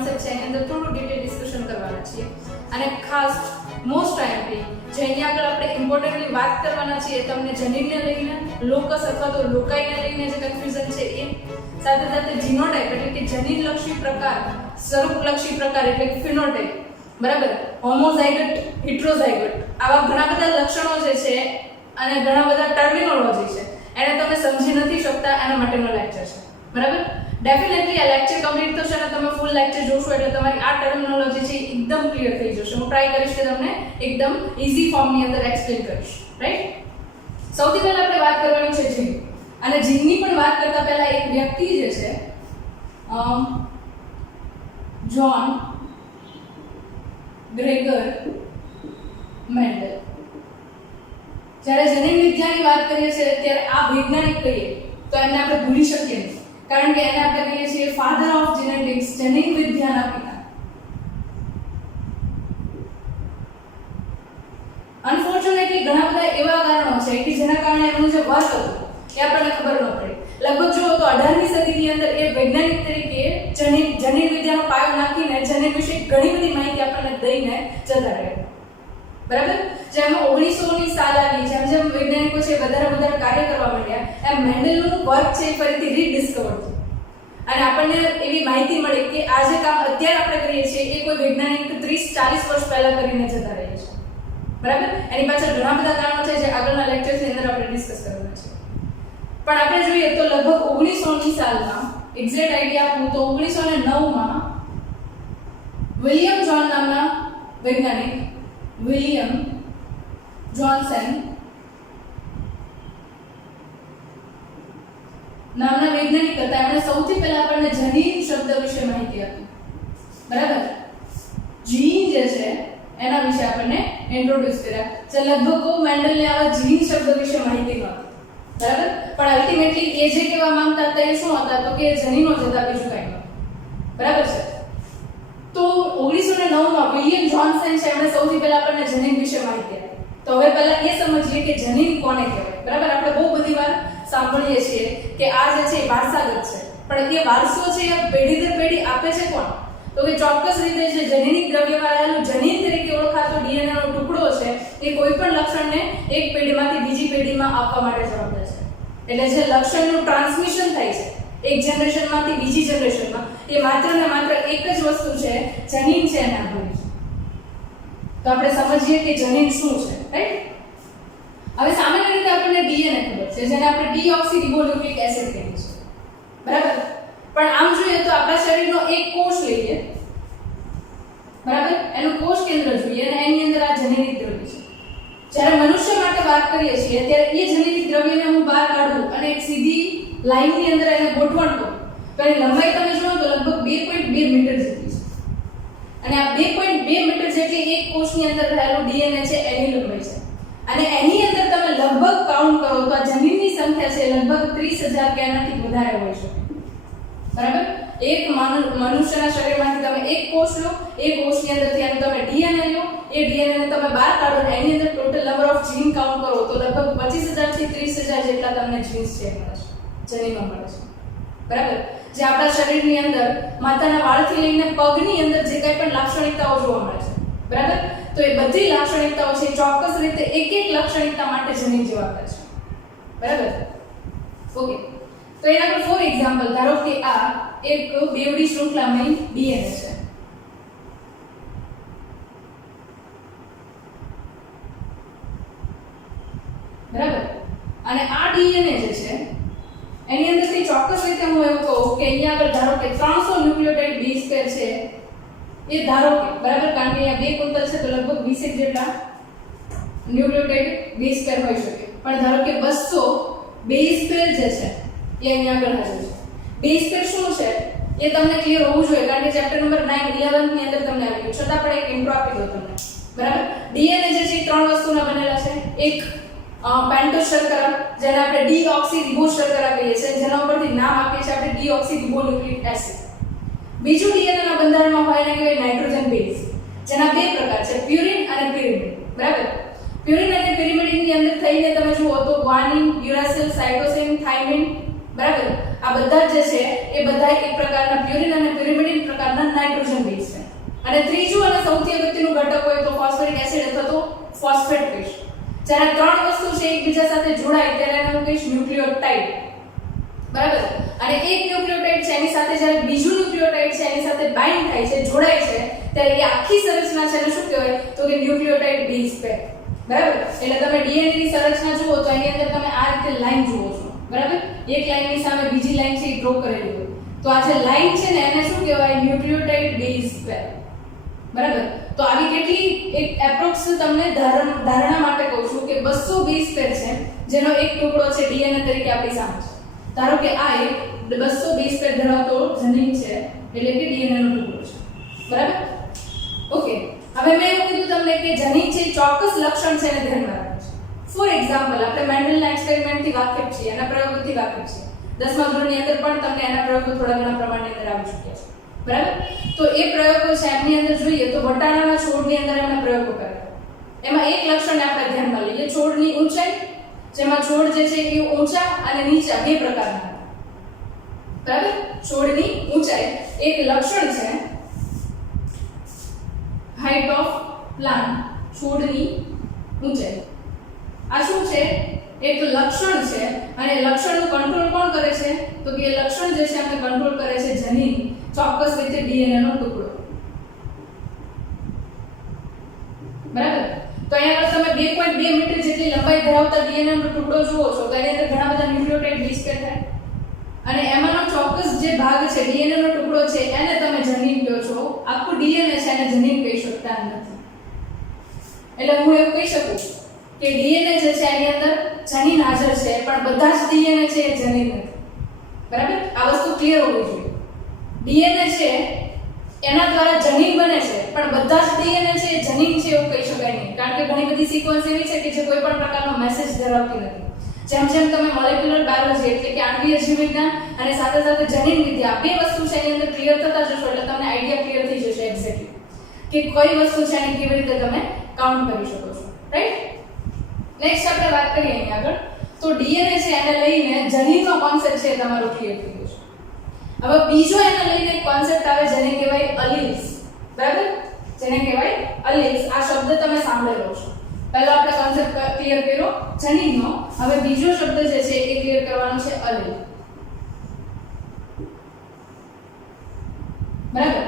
Concept છે એની અંદર થોડું ડિટેલ ડિસ્કશન કરવાના છીએ અને ખાસ મોસ્ટ આઈએમપી જે અહીંયા આગળ આપણે ઇમ્પોર્ટન્ટલી વાત કરવાના છીએ તમને જનીનને લઈને લોકસ અથવા તો લોકાઈને લઈને જે કન્ફ્યુઝન છે એ સાથે સાથે જીનોટાઇપ એટલે કે જનીનલક્ષી પ્રકાર સ્વરૂપલક્ષી પ્રકાર એટલે કે ફિનોટાઇપ બરાબર હોમોઝાયગટ હિટ્રોઝાયગટ આવા ઘણા બધા લક્ષણો જે છે અને ઘણા બધા ટર્મિનોલોજી છે એને તમે સમજી નથી શકતા એના માટેનો લેક્ચર છે બરાબર ડેફિનેટલી આ લેક્ચર કમ્પ્લીટ થશે અને તમે ફૂલ લેક્ચર જોશો એટલે તમારી આ ટર્મિનોલોજી છે એકદમ ક્લિયર થઈ જશે હું ટ્રાય કરીશ કે તમને એકદમ ઈઝી ફોર્મની અંદર એક્સપ્લેન કરીશ રાઈટ સૌથી પહેલા આપણે વાત કરવાની છે જીન અને જીનની પણ વાત કરતા પહેલા એક વ્યક્તિ જે છે જ્હોન ગ્રેગર મેન્ડલ જ્યારે જનીન વિદ્યાની વાત કરીએ છીએ ત્યારે આ વૈજ્ઞાનિક કહીએ તો એમને આપણે ભૂલી શકીએ નહીં કારણ કે એને આપણે કહીએ છીએ ફાધર ઓફ જેનેટિક્સ જનીન વિદ્યાના પિતા અનફોર્ચ્યુનેટલી ઘણા બધા એવા કારણો છે કે જેના કારણે એમનું જે વર્ક હતું એ આપણને ખબર ન પડી લગભગ જો તો 18મી સદીની અંદર એ વૈજ્ઞાનિક તરીકે જનીન વિદ્યાનો પાયો નાખીને જનીન વિશે ઘણી બધી માહિતી આપણને દઈને જતા રહ્યા બરાબર જેમ 1900ની સાલ આવી જેમ જેમ વૈજ્ઞાનિકો છે વધારે કાર્ય કરવા માંડ્યા એમ મેન્ડલનું વર્ક છે ફરીથી રીડિસ્કવર થયું અને આપણને એવી માહિતી મળી કે આ જે કામ અત્યારે આપણે કરીએ છીએ એ કોઈ વૈજ્ઞાનિક 30-40 વર્ષ પહેલા કરીને જતા રહ્યા છે બરાબર એની પાછળ ઘણા બધા કારણો છે જે આગળના લેક્ચર્સની અંદર આપણે ડિસ્કસ કરવાના છે પણ આપણે જોઈએ તો લગભગ 1900ની સાલમાં એક્ઝેક્ટ આઈડિયા આપું તો 1909માં વિલિયમ જ્હોન નામના વૈજ્ઞાનિક વિલિયમ જોન્સન નામના વૈજ્ઞાનિક હતા એમણે સૌથી પહેલા આપણને જનીન શબ્દ વિશે માહિતી આપી બરાબર જીન જે છે એના વિશે આપણને ઇન્ટ્રોડ્યુસ કર્યા જે લગભગ મેન્ડલને આવા જીન શબ્દ વિશે માહિતી નહોતી બરાબર પણ અલ્ટિમેટલી એ જે કહેવા માંગતા હતા એ શું હતા તો કે જનીનો જ હતા બીજું કંઈ નહોતું બરાબર છે તો 1909માં વિલિયમ જોન્સન છે એમણે સૌથી પહેલા આપણને જનીન વિશે માહિતી આપી તો હવે પહેલા એ સમજીએ કે જનીન કોને કહેવાય બરાબર આપણે બહુ બધી વાર સાંભળીએ છીએ કે આ જે છે વારસાગત છે પણ એ વારસો છે એ પેઢી દર પેઢી આપે છે કોણ તો કે ચોક્કસ રીતે જે જનીનિક દ્રવ્યમાં રહેલું જનીન તરીકે ઓળખાતો ડીએનએ નો ટુકડો છે એ કોઈ પણ લક્ષણને એક પેઢીમાંથી બીજી પેઢીમાં આપવા માટે જવાબદાર છે એટલે જે લક્ષણનું ટ્રાન્સમિશન થાય છે એક જનરેશનમાંથી બીજી જનરેશનમાં એ માત્ર ને માત્ર એક જ વસ્તુ છે જનીન છે એના આધારિત તો આપણે સમજીએ કે જનીન શું છે રાઈટ હવે સામાન્ય રીતે આપણને ડીએનએ ખબર છે જેને આપણે ડીઓક્સીરિબોન્યુક્લિક એસિડ કહીએ છીએ બરાબર પણ આમ જોઈએ તો આપણા શરીરનો એક કોષ લઈએ બરાબર એનું કોષ કેન્દ્ર જોઈએ અને એની અંદર આ જનીનિક દ્રવ્ય છે જ્યારે મનુષ્ય માટે વાત કરીએ છીએ ત્યારે એ જનીનિક દ્રવ્યને હું બહાર કાઢું અને એક સીધી લાઈનની અંદર એને ગોઠવણ કરું તો એની લંબાઈ તમે જુઓ તો લગભગ 2.2 મીટર જેટલી છે અને આ 2.2 મીટર જેટલી એક કોષની અંદર રહેલું ડીએનએ છે એની લંબાઈ છે અને એની અંદર તમે લગભગ કાઉન્ટ કરો તો આ જનીનની સંખ્યા છે લગભગ 30,000 કે એનાથી વધારે હોઈ શકે બરાબર એક મનુષ્યના શરીરમાંથી તમે એક કોષ લો એ કોષની અંદરથી એનું તમે ડીએનએ લો એ ડીએનએ ને તમે બહાર કાઢો અને એની અંદર total number of gene count કરો તો લગભગ 25,000 થી 30,000 જેટલા તમને જીન્સ છે મળે છે જનીનો મળે છે બરાબર જે આપણા શરીરની અંદર માથાના વાળથી લઈને પગની અંદર જે કંઈ પણ લાક્ષણિકતાઓ જોવા મળે છે બરાબર તો એ બધી લાક્ષણિકતાઓ છે ચોક્કસ રીતે એક લાક્ષણિકતા માટે જનીન જવાબદાર છે બરાબર ઓકે તો એના પર ફોર એક્ઝામ્પલ ધારો કે આ એક બેવડી શૃંખલામય ડીએનએ છે બરાબર અને આ ડીએનએ જે છે એની અંદરથી ચોક્કસ રીતે હું એવું કહું કે અહીંયા આગળ ધારો કે 300 ન્યુક્લિયોટાઇડ બેઝ પેર છે એ ધારો કે બરાબર કારણ કે અહીંયા બે કુંતલ છે તો લગભગ 20 જેટલા ન્યુક્લિયોટાઇડ બેઝ પેર હોઈ શકે પણ ધારો કે 200 બેઝ પેર જે છે એ અહીંયા આગળ હાજર છે બેઝ પેર શું છે એ તમને ક્લિયર હોવું જોઈએ કારણ કે ચેપ્ટર નંબર 9 11 ની અંદર તમને આવી ગયું છતાં પણ એક ઇન્ટ્રો આપી દો તમને બરાબર ડીએનએ જે છે ત્રણ વસ્તુના બનેલા છે એક પેન્ટોસ શર્કરા જેને આપણે ડીઓક્સીરિબો શર્કરા કહીએ છીએ જેના ઉપરથી નામ આપીએ છીએ આપણે ડીઓક્સીરિબોન્યુક્લિક એસિડ બીજું ડીએનએ ના બંધારણમાં હોય એને કહેવાય નાઇટ્રોજન બેઝ જેના બે પ્રકાર છે પ્યુરિન અને પિરિમિડ બરાબર પ્યુરિન અને પિરિમિડિન ની અંદર થઈને તમે જુઓ તો ગ્વાનિન યુરાસિલ સાઇટોસિન થાઇમિન બરાબર આ બધા જે છે એ બધા એક પ્રકારના પ્યુરિન અને pyrimidine પ્રકારના નાઇટ્રોજન બેઝ છે. અને ત્રીજું અને સૌથી અગત્યનું ઘટક હોય તો ફોસ્ફરિક એસિડ અથવા તો ફોસ્ફેટ કહીશું. જ્યારે ત્રણ વસ્તુ છે એકબીજા સાથે જોડાય ત્યારે એનું કહીશું ન્યુક્લિયોટાઇડ. બરાબર? અને એક ન્યુક્લિયોટાઇડ છે એની સાથે જ્યારે બીજું ન્યુક્લિયોટાઇડ છે એની સાથે બાઇન્ડ થાય છે, જોડાય છે, ત્યારે એ આખી સંરચના છે એને શું કહેવાય તો કે ન્યુક્લિયોટાઇડ બેઝ પેર. બરાબર? એટલે તમે ડીએનએ ની સંરચના જુઓ તો એની અંદર તમે આ રીતે લાઈન જુઓ છો. બરાબર? એક લાઈનની સામે બીજી લાઈન છે એ ડ્રો કરેલી હોય. તો આ જે લાઈન છે ને એને શું કહેવાય ન્યુક્લિયોટાઇડ બેઝ પેર. બરાબર? તો આવી કેટલી એક એપ્રોક્સ તમને ધારણા માટે કહું છું કે 200 બેઝ પેર છે જેનો એક ટુકડો છે ડીએનએ તરીકે આપણી સામે છે. ધારો કે આ એક 200 બેઝ પેર ધરાવતો જનીન છે એટલે કે ડીએનએ નો ટુકડો છે. બરાબર? ઓકે. હવે મેં એવું કીધું તમને કે જનીન છે ચોક્કસ લક્ષણ છે એને ધ્યાનમાં રાખવું છે. ફોર એક્ઝામ્પલ આપણે મેન્ડલના એક્સપેરિમેન્ટથી વાકેફ છીએ, એના પ્રયોગોથી વાકેફ છીએ. 10મા ધોરણની અંદર પણ તમને એના પ્રયોગો થોડા ઘણા પ્રમાણની અંદર આવી ચૂક્યા છે. બરાબર? તો એ પ્રયોગો છે એમની અંદર જોઈએ તો વટાણાના છોડની અંદર એમણે પ્રયોગો કર્યા. એમાં એક લક્ષણ આપણે ધ્યાનમાં લઈએ, છોડની ઊંચાઈ, જેમાં છોડ જે છે એ ઊંચા અને નીચા બે પ્રકારના હતા. બરાબર? છોડની ઊંચાઈ એક લક્ષણ છે, હાઈટ ઓફ પ્લાન્ટ, છોડની ઊંચાઈ. આ શું છે? એક લક્ષણ છે અને લક્ષણનું કંટ્રોલ કોણ કરે છે તો કે લક્ષણ જે છે આપણે કંટ્રોલ કરે છે જનીન, ચોક્કસ રીતે ડીએનએ નો ટુકડો. બરાબર? તો અહીંયા તમે 2.2 મીટર જેટલી લંબાઈ ધરાવતા ડીએનએ નો ટુકડો જુઓ છો તો એની અંદર ઘણા બધા ન્યુક્લિયોટાઇડ બેઝ પેર થાય અને એમાંનો ચોક્કસ જે ભાગ છે ડીએનએ નો ટુકડો છે એને તમે જનીન કહો છો. આખું ડીએનએ છે એને જનીન કહી શકતા નથી. એટલે હું એવું કહી શકું કે ડીએનએ જે છે એની અંદર જનીન હાજર છે પણ બધા જ ડીએનએ છે એ જનીન નથી. બરાબર? આ વસ્તુ ક્લિયર હોવી જોઈએ. ડીએનએ છે એના દ્વારા જનીન બને છે પણ બધા જ ડીએનએ છે એ જનીન છે એવું કહી શકાય નહીં, કારણ કે ઘણી બધી સિક્વન્સ એવી છે કે જે કોઈ પણ પ્રકારનો મેસેજ ધરાવતી નથી. જેમ જેમ તમે મોલેક્યુલર બાયોલોજી એટલે કે આણ્વીય જીવવિજ્ઞાન અને સાથે સાથે જનીન વિદ્યા બે વસ્તુ છે એની અંદર ક્લિયર થતા જશો એટલે તમને આઈડિયા ક્લિયર થઈ જશે એક્ઝેક્ટલી કે કઈ વસ્તુ છે અને કેવી રીતે તમે કાઉન્ટ કરી શકો છો. રાઈટ? નેક્સ્ટ આપણે વાત કરીએ અહીં આગળ તો ડીએનએ છે એને લઈને જનીનનો કોન્સેપ્ટ છે તમારો ક્લિયર થઈ ગયો છે. હવે બીજો એને લઈને એક કોન્સેપ્ટ આવે જેને કહેવાય અલીલ્સ. બરાબર? જેને કહેવાય અલીલ્સ. આ શબ્દ તમે સાંભળેલો છો. પહેલા આપણે કોન્સેપ્ટ ક્લિયર કર્યો જનીનનો, હવે બીજો શબ્દ જે છે એ ક્લિયર કરવાનો છે અલીલ. બરાબર?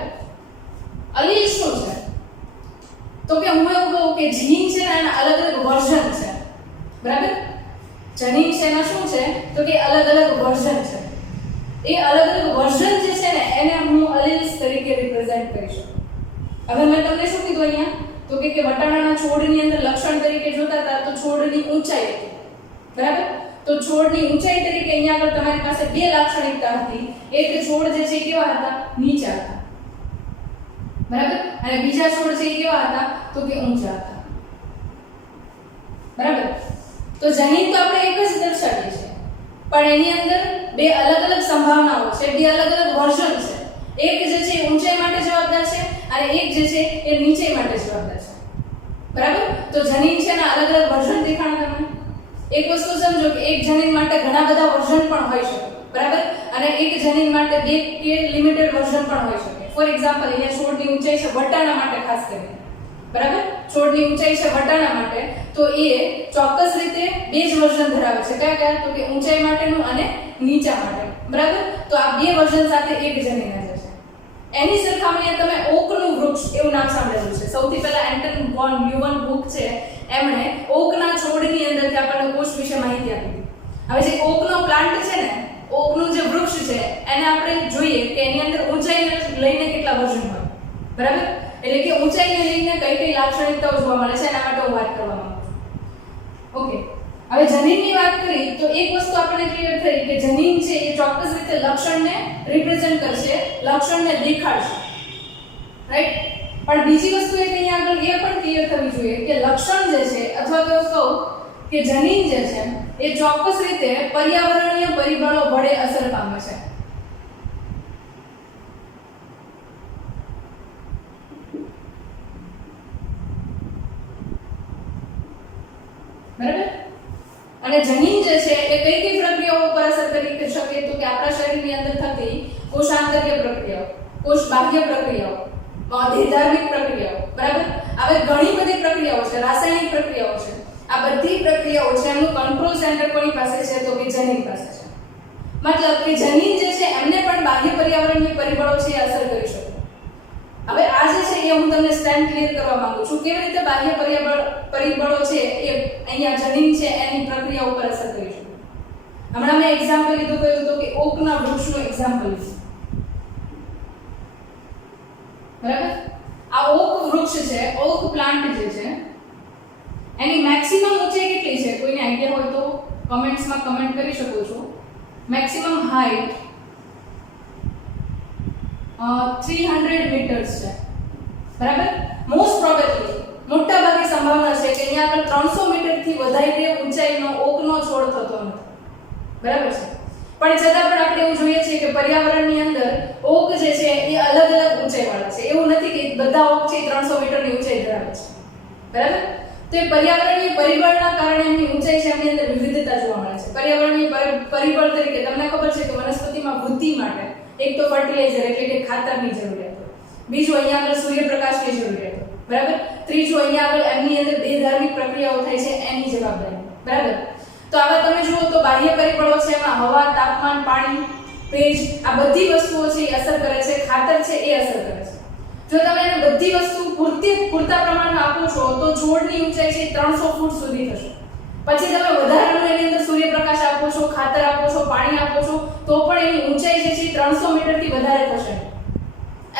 અલીલ શું છે તો કે હું એવું કહું કે જીન છે ને એના અલગ અલગ વર્ઝન છે. બરાબર? જનીન છે એના શું છે તો કે અલગ અલગ વર્ઝન છે. એ અલગ અલગ વર્ઝન જે છે ને એને હું અલીલ્સ તરીકે રિપ્રેઝન્ટ કરી શકું. હવે મેં તમને શું કીધું અહીંયા તો કે વટાણાના છોડની અંદર લક્ષણ તરીકે જોતા હતા તો છોડની ઊંચાઈ હતી. બરાબર? તો છોડની ઊંચાઈ તરીકે અહીંયા આગળ તમારી પાસે બે લાક્ષણિકતા હતી. એક છોડ જે છે કેવા હતા? નીચા હતા. બરાબર? અને બીજા છોડ છે કેવા હતા તો કે ઊંચા હતા. બરાબર? તો જનીન તો આપણે એક જ દર્શાવીએ છીએ પણ એની અંદર બે અલગ અલગ સંભાવનાઓ છે, બે અલગ અલગ વર્ઝન છે. એક જે છે ઊંચાઈ માટે જવાબદાર છે અને એક જે છે એ નીચાઈ માટે જવાબદાર છે. બરાબર? તો જનીન છે ના અલગ અલગ વર્ઝન દેખાણ તમને. એક વસ્તુ સમજો કે એક જનીન માટે ઘણા બધા વર્ઝન પણ હોઈ શકે. બરાબર? અને એક જનીન માટે બે કે લિમિટેડ વર્ઝન પણ હોઈ શકે. ફોર એક્ઝામ્પલ અહીંયા છોડની ઊંચાઈ છે વટાણા માટે ખાસ કરીને. બરાબર? છોડની ઊંચાઈ છે વટાણા માટે તો એ ચોક્કસ રીતે બે જ વર્ઝન ધરાવે છે. કયા કયા તો કે ઊંચાઈ માટેનું અને નીચા માટે. બરાબર? તો આ બે વર્ઝન સાથે એક જનીન હાજર છે. એની સરખામણીએ તમે ઓકનું વૃક્ષ એવું નામ સાંભળેલું છે. સૌથી પહેલા એન્ટન વોન લ્યુવન બુક છે એમણે ઓકના છોડની અંદરથી આપણને કોષ વિશે માહિતી આપી હતી. હવે જે ઓકનો પ્લાન્ટ છે ને, ઓકનું જે વૃક્ષ છે એને આપણે જોઈએ કે એની અંદર ઊંચાઈને લઈને કેટલા વર્ઝન હોય. બરાબર? એટલે કે ઊંચાઈને લઈને કઈ કઈ લાક્ષણિકતાઓ જોવા મળે છે એના માટે હું વાત કરવા માંગુ છું. ઓકે. હવે જનીનની વાત કરી તો એક વસ્તુ આપણને ક્લિયર થઈ કે જનીન છે એ ચોક્કસ રીતે લક્ષણને રિપ્રેઝન્ટ કરશે, લક્ષણને દેખાડશે. રાઈટ? પણ બીજી વસ્તુ એક અહીંયા આગળ એ પણ ક્લિયર થવી જોઈએ કે લક્ષણ જે છે અથવા તો કહું કે જનીન જે છે એ ચોક્કસ રીતે પર્યાવરણીય પરિબળો વડે અસર પામે છે. બરાબર? અને જનીન જે છે એ કઈ કઈ પ્રક્રિયાઓ પર અસર કરી શકે તો કે આપણા શરીરની અંદર થતી કોષાંતરીય પ્રક્રિયાઓ, કોષ બાહ્ય પ્રક્રિયાઓ, દેહધાર્મિક પ્રક્રિયાઓ, બરાબર? હવે ઘણી બધી પ્રક્રિયાઓ છે, રાસાયણિક પ્રક્રિયાઓ છે. આ બધી પ્રક્રિયાઓ છે એનું કંટ્રોલ સેન્ટર કોની પાસે છે તો કે જનીન પાસે છે. મતલબ કે જનીન જે છે એમને પણ બાહ્ય પર્યાવરણીય પરિબળો છે એ અસર કરી શકે. હવે આ જે છે એ હું તમને સ્ટેન્ડ ક્લિયર કરવા માંગુ છું કેવી રીતે બાહ્ય પરિબળો છે એ અહીંયા જનીન છે એની પ્રક્રિયા ઉપર અસર કરી શકે. હમણાં મેં એક્ઝામ્પલ લીધું કહ્યું તો કે ઓકના વૃક્ષનું એક્ઝામ્પલ લીધું, બરાબર? આ ઓક વૃક્ષ છે, ઓક પ્લાન્ટ જે છે એની મેક્સિમમ ઊંચાઈ કેટલી છે? કોઈને આઈડિયા હોય તો કમેન્ટ્સમાં કમેન્ટ કરી શકો છો. મેક્સિમમ હાઈટ 300 મીટર્સ છે, બરાબર? મોસ્ટ પ્રોબેબલી મોટા ભાગની સંભાવના છે કે અહીંયા આગળ 300 મીટરથી વધારે ઊંચાઈનો ઓકનો છોડ થતો નથી, બરાબર છે? પણ છતાં પણ આપણે એવું જોઈએ છીએ કે પર્યાવરણની અંદર ઓક જે છે એ અલગ અલગ ઊંચાઈવાળા છે. એવું નથી કે બધા ઓક છે 300 મીટરની ઊંચાઈ ધરાવે છે, બરાબર? તો એ પર્યાવરણીય પરિબળના કારણે એમની ઊંચાઈ છે એમની અંદર વિવિધતા જોવા મળે છે. પર્યાવરણીય પરિબળ તરીકે તમને ખબર છે કે વનસ્પતિમાં વૃદ્ધિ માટે એક તો ફર્ટિલાઇઝર એટલે કે ખાતરની જરૂરિયાત હોય, બીજું અહીંયા આગળ સૂર્યપ્રકાશની જરૂરિયાત હોય, બરાબર? ત્રીજું અહીંયા આગળ એમની અંદર દેહધાર્મિક પ્રક્રિયાઓ થાય છે એની જવાબદારી, બરાબર? તો આવા તમે જુઓ તો બાહ્ય પરિબળો છે એમાં હવા, તાપમાન, પાણી, ભેજ આ બધી વસ્તુઓ છે એ અસર કરે છે. ખાતર છે એ અસર કરે છે. જો તમે એને બધી વસ્તુ પૂરતા પ્રમાણમાં આપો છો તો છોડની ઊંચાઈ છે 300 ફૂટ સુધી થશે. પછી તમે વધારાનું એની અંદર સૂર્યપ્રકાશ આપો છો, ખાતર આપો છો, પાણી આપો છો તો પણ એની ઊંચાઈ જે છે 300 મીટરથી વધારે થશે.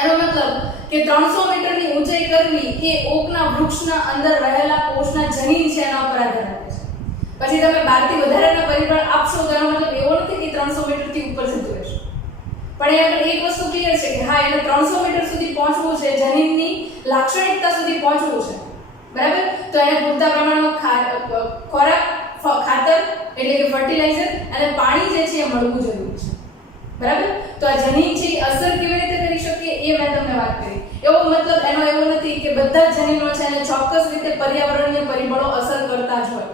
એનો મતલબ કે 300 મીટરની ઊંચાઈ કરવી એ ઓકના વૃક્ષના અંદર રહેલા કોષના જનીન છે એના ઉપર આધાર રાખે છે. પછી તમે 12 થી વધારાના પરિબળ આપશો તો એનો મતલબ એવો નથી કે 300 મીટરથી ઉપર જતું રહેશે. પણ એ આગળ એક વસ્તુ ક્લિયર છે કે હા એને 300 મીટર સુધી પહોંચવું છે, જનીનની લાક્ષણિકતા સુધી પહોંચવું છે, બરાબર? તો એને પૂરતા પ્રમાણમાં ખોરાક, ખાતર એટલે કે ફર્ટિલાઇઝર અને પાણી જે છે એ મળવું જરૂરી છે, બરાબર? તો આ જનીન છે એ અસર કેવી રીતે કરી શકે એ મેં તમને વાત કરી. એવો મતલબ એનો એવો નથી કે બધા જ જનીનો છે એને ચોક્કસ રીતે પર્યાવરણીય પરિબળો અસર કરતા જ હોય,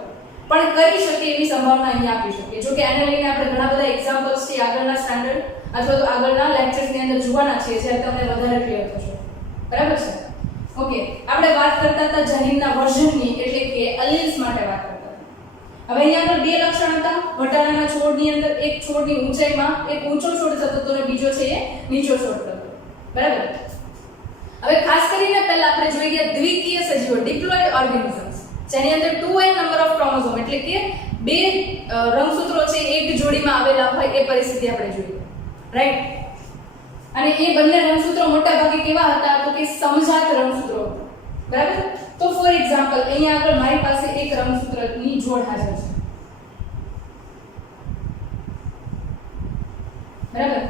પણ કરી શકે એવી સંભાવના અહીંયા આપી શકીએ. જો કે એને લઈને આપણે ઘણા બધા એક્ઝામ્પલ્સ છે આગળના સ્ટાન્ડર્ડ અથવા તો આગળના લેક્ચર્સની અંદર જોવાના છીએ જ્યારે તમને વધારે ક્લિયર થશે, બરાબર છે? ઓકે, આપણે વાત કરતા હતા જનીનના વર્ઝનની એટલે કે અલીલ્સ માટે વાત કરતા હતા. હવે અહીંયા આગળ બે લક્ષણ હતા વટાણાના છોડની અંદર. એક છોડની ઊંચાઈમાં એક ઊંચો છોડ થતો હતો અને બીજો છે એ નીચો છોડ થતો, બરાબર? હવે ખાસ કરીને પહેલા આપણે જોઈ ગયા દ્વિકીય સજીવો, ડિપ્લોઇડ ઓર્ગેનિઝમ્સ, જેની અંદર 2n નંબર ઓફ ક્રોમોઝોમ એટલે કે બે રંગસૂત્રો છે એક જોડીમાં આવેલા હોય એ પરિસ્થિતિ આપણે જોઈ, રાઈટ? અને એ બંને રંગસૂત્રો મોટા ભાગે કેવા હતા તો કે સમજાત રંગસૂત્રો, બરાબર? તો ફોર એક્ઝામ્પલ અહીંયા આગળ મારી પાસે એક રંગસૂત્રની જોડ હાજર છે, બરાબર?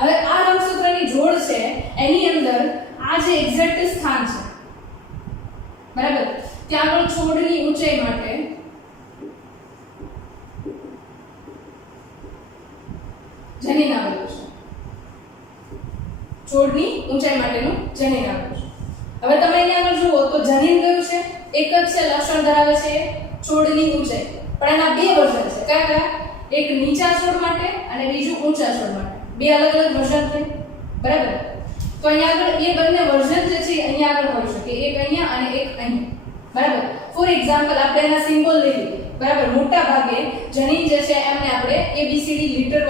હવે આ રંગસૂત્રની જોડ છે એની અંદર આ જે એક્ઝેક્ટ સ્થાન છે, બરાબર? ત્યાં આગળ છોડની ઊંચાઈ માટે જનીન આવેલું છે. છોડની ઊંચાઈ માટેનું જનીન આવેલું છે. હવે તમે અહીંયા આગળ જુઓ તો જનીન કયું છે? એક જ છે, લક્ષણ ધરાવે છે છોડની ઊંચાઈ, પણ એના બે વર્ઝન છે. કયા કયા? એક નીચા છોડ માટે અને બીજું ઊંચા છોડ માટે. બે અલગ અલગ વર્ઝન છે, બરાબર? તો અહીંયા આગળ એ બંને વર્ઝન જે છે અહીંયા આગળ હોઈ શકે, એક અહીંયા અને એક અહીંયા, બરાબર? ફોર એક્ઝામ્પલ આપણે એના સિમ્બોલ લઈ લઈએ, બરાબર? મોટા ભાગે જનીન જે છે એમને આપણે ABCD લેટર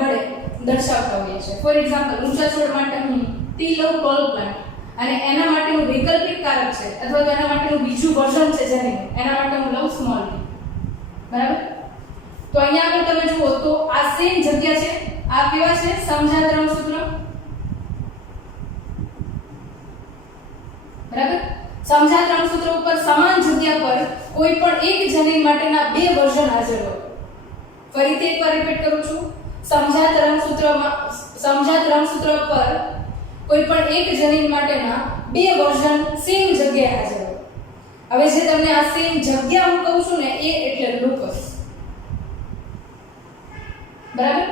વડે દર્શાવતા હોઈએ છીએ. ફોર એક્ઝામ્પલ ઊંચા છોડ માટે હું T લઉં, ટોલ પ્લાન્ટ, અને એના માટેનું વૈકલ્પિક કારક છે અથવા તો એના માટેનું બીજું વર્ઝન છે જનીન, એના માટે હું લઉં સ્મોલ t, બરાબર? તો અહીંયા આગળ તમે જુઓ તો આ સેમ જગ્યા છે. આ કેવા છે? સમજાત રંગસૂત્ર, બરાબર? સમજાત રંગસૂત્ર ઉપર સમાન જગ્યા પર કોઈ પણ એક જનીન માટેના બે વર્ઝન હાજર હોય. ફરીથી એકવાર રિપીટ કરું છું, સમજાત રંગસૂત્ર પર કોઈ પણ એક જનીન માટેના બે વર્ઝન સેમ જગ્યાએ હાજર હોય. હવે જે તમને આ સેમ જગ્યા હું કહું છું ને એ એટલે લોકસ, બરાબર?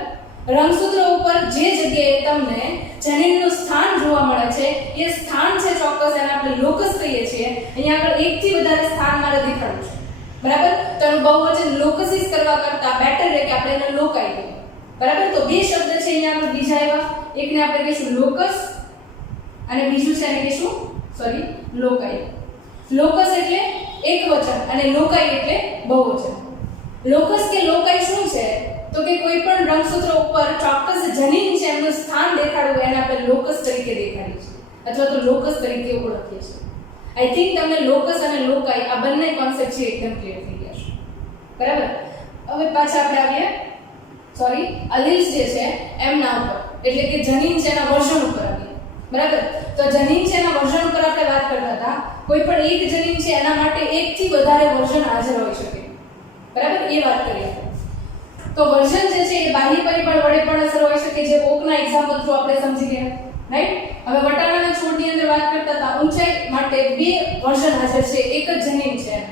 રંગસૂત્ર ઉપર જે જગ્યાએ તમને જનીનનું સ્થાન જોવા મળે છે એ સ્થાન છે ચોક્કસ, એને આપણે લોકસ કહીએ છીએ. અહીંયા આગળ એકથી વધારે સ્થાન મારે દેખાડવું છે, બરાબર? તો એનું બહુવચન લોકસીસ કરવા કરતા બેટર રહે કે આપણે એને લોકાઈ કહીએ. બરાબર? તો બે શબ્દ છે અહીંયા આપણે બીજા આવ્યા. એકને આપણે કહીશું લોકસ અને બીજું છે એને કહીશું લોકાઈ. લોકસ એટલે એકવચન અને લોકાઈ એટલે બહુવચન. લોકસ કે લોકાઈ શું છે? તો કે કોઈ પણ રંગસૂત્ર ઉપર ચોક્કસ જનીન છે એનું સ્થાન દેખાડવું એને આપણે લોકસ તરીકે દેખાડીએ છીએ અથવા તો લોકસ તરીકે ઓળખીએ છીએ. આઈ થિંક તમને લોકસ અને લોકાઈ આ બંને કોન્સેપ્ટ છે એકદમ ક્લિયર થઈ ગયા છે. બરાબર? હવે પાછા આપણે આવીએ અલીલ્સ જે છે એમના ઉપર એટલે કે જનીન છે એના વર્ઝન ઉપર આવીએ. બરાબર? તો જનીન છે એના વર્ઝન ઉપર આપણે વાત કરતા હતા. કોઈ પણ એક જનીન છે એના માટે એકથી વધારે વર્ઝન હાજર હોઈ શકે. બરાબર? એ વાત કરીએ. તો વર્ઝન જે છે એ બાહ્ય પરિબળ વડે પણ અસર હોઈ શકે જે ઓકના એક્ઝામ્પલ થ્રુ આપણે સમજી ગયા. રાઈટ? હવે વટાણાના છોડની અંદર વાત કરતા હતા ઊંચાઈ માટે બે વર્ઝન હાજર છે એક જ જનીન છે.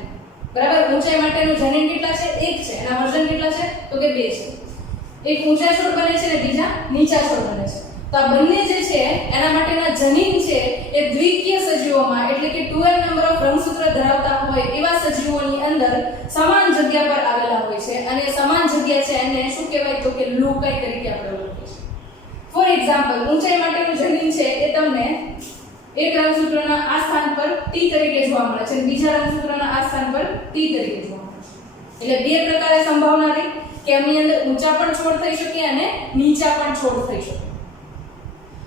બરાબર? ઊંચાઈ માટેનું જનીન કેટલા છે? એક છે. એના વર્ઝન કેટલા છે? તો કે બે છે. એક ઊંચા છોડ બને છે અને બીજા નીચા છોડ બને છે. તો આ બંને જે છે એના માટેના જનીન છે એ દ્વિકીય સજીવોમાં એટલે કે 2n નંબર ઓફ રંગસૂત્ર ધરાવતા હોય એવા સજીવોની અંદર સમાન જગ્યા પર આવેલા હોય છે અને સમાન જગ્યા છે એને શું કહેવાય તો કે લોકાઈ તરીકે આપણે ઓળખીએ છીએ. ફોર એક્ઝામ્પલ ઊંચાઈ માટેનું જનીન છે એ તમને એક રંગસૂત્રના આ સ્થાન પર t તરીકે જોવા મળે છે અને બીજા રંગસૂત્રના આ સ્થાન પર t તરીકે જોવા મળે છે. એટલે બે પ્રકારે સંભાવના રહી કે એમની અંદર ઊંચા પણ છોડ થઈ શકે અને નીચા પણ છોડ થઈ શકે.